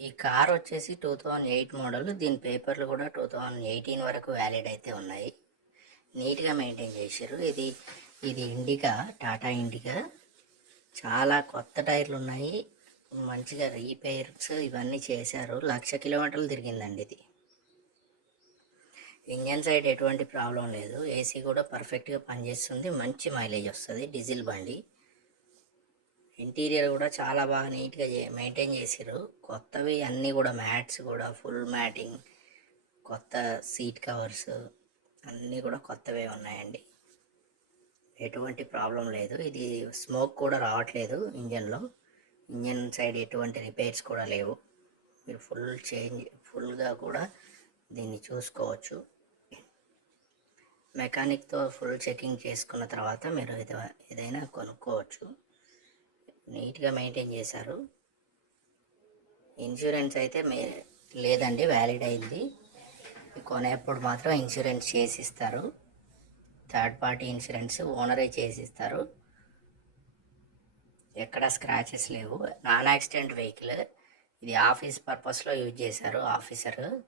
ఈ కార్ వచ్చేసి two thousand eight model. దీని పేపర్లు కూడా టూ థౌజండ్ ఎయిటీన్ వరకు వ్యాలిడ్ అయితే ఉన్నాయి. నీట్గా మెయింటైన్ చేశారు. ఇది ఇది ఇండికా టాటా ఇండికా. చాలా కొత్త టైర్లు ఉన్నాయి. మంచిగా రీపేర్స్ ఇవన్నీ చేశారు. లక్ష కిలోమీటర్లు తిరిగిందండి ఇది. ఇంజన్ సైడ్ ఎటువంటి ప్రాబ్లం లేదు. ఏసీ కూడా పర్ఫెక్ట్గా పనిచేస్తుంది. మంచి మైలేజ్ వస్తుంది. డీజిల్ బండి. ఇంటీరియర్ కూడా చాలా బాగా నీట్గా మెయింటైన్ చేసారు కొత్తవి అన్నీ కూడా మ్యాట్స్ కూడా ఫుల్ మ్యాటింగ్ కొత్త సీట్ కవర్స్ అన్నీ కూడా కొత్తవే ఉన్నాయండి. ఎటువంటి ప్రాబ్లం లేదు. ఇది స్మోక్ కూడా రావట్లేదు ఇంజన్లో. ఇంజన్ సైడ్ ఎటువంటి రిపేర్స్ కూడా లేవు. మీరు ఫుల్ చేంజ్ ఫుల్గా కూడా దీన్ని చూసుకోవచ్చు. మెకానిక్తో ఫుల్ చెకింగ్ చేసుకున్న తర్వాత మీరు ఏదైనా కొనుక్కోవచ్చు. నీట్గా మెయింటైన్ చేశారు. ఇన్సూరెన్స్ అయితే మే లేదండి వ్యాలిడ్ అయింది. కొనేప్పుడు మాత్రం ఇన్సూరెన్స్ చేసిస్తారు. థర్డ్ పార్టీ ఇన్సూరెన్స్ ఓనరే చేసిస్తారు. ఎక్కడ స్క్రాచెస్ లేవు. Non accident vehicle. ఇది ఆఫీస్ పర్పస్లో యూజ్ చేశారు ఆఫీసర్.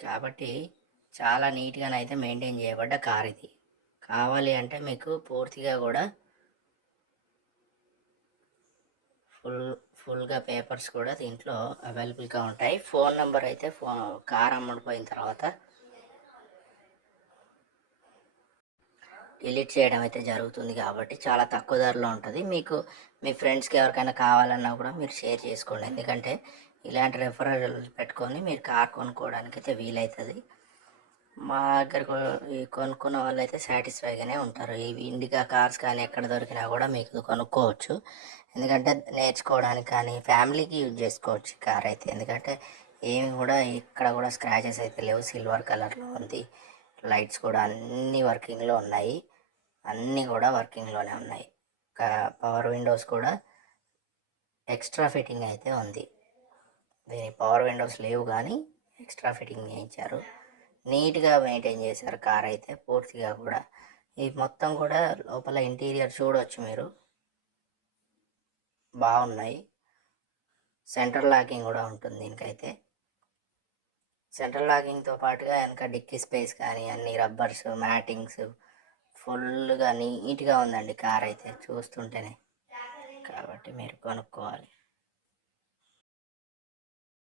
కాబట్టి చాలా నీట్గానైతే మెయింటైన్ చేయబడ్డ కార్ ఇది. కావాలి అంటే మీకు పూర్తిగా కూడా ఫుల్ ఫుల్గా పేపర్స్ కూడా దీంట్లో అవైలబుల్గా ఉంటాయి. ఫోన్ నెంబర్ అయితే ఫోన్ కార్ అమ్ముడిపోయిన తర్వాత డిలీట్ చేయడం అయితే జరుగుతుంది కాబట్టి చాలా తక్కువ ధరలో ఉంటుంది. మీకు మీ ఫ్రెండ్స్కి ఎవరికైనా కావాలన్నా కూడా మీరు షేర్ చేసుకోండి. ఎందుకంటే ఇలాంటి రెఫరల్ పెట్టుకొని మీరు కార్ కొనుక్కోవడానికి అయితే వీలవుతుంది మా దగ్గరకు కొనుక్కున్న వాళ్ళు అయితే సాటిస్ఫైగానే ఉంటారు. ఈ ఇండికా కార్స్ కానీ ఎక్కడ దొరికినా కూడా మీకు కొనుక్కోవచ్చు. ఎందుకంటే నేర్చుకోవడానికి కానీ ఫ్యామిలీకి యూజ్ చేసుకోవచ్చు ఈ కార్ అయితే. ఎందుకంటే ఏమి కూడా ఇక్కడ కూడా స్క్రాచెస్ అయితే లేవు. సిల్వర్ కలర్లో ఉంది. లైట్స్ కూడా అన్నీ వర్కింగ్లో ఉన్నాయి. అన్నీ కూడా వర్కింగ్లోనే ఉన్నాయి. పవర్ విండోస్ కూడా ఎక్స్ట్రా ఫిట్టింగ్ అయితే ఉంది. దీని పవర్ విండోస్ లేవు కానీ ఎక్స్ట్రా ఫిట్టింగ్ చేయించారు. నీట్గా మెయింటైన్ చేశారు కార్ అయితే పూర్తిగా కూడా. ఈ మొత్తం కూడా లోపల ఇంటీరియర్ చూడవచ్చు మీరు. బాగున్నాయి. సెంట్రల్ లాకింగ్ కూడా ఉంటుంది దీనికైతే. సెంట్రల్ లాకింగ్తో పాటుగా వెనక డిక్కీ స్పేస్ కానీ అన్ని రబ్బర్స్ మ్యాటింగ్స్ ఫుల్గా నీట్గా ఉందండి కార్ అయితే చూస్తుంటేనే. కాబట్టి మీరు కొనుక్కోవాలి.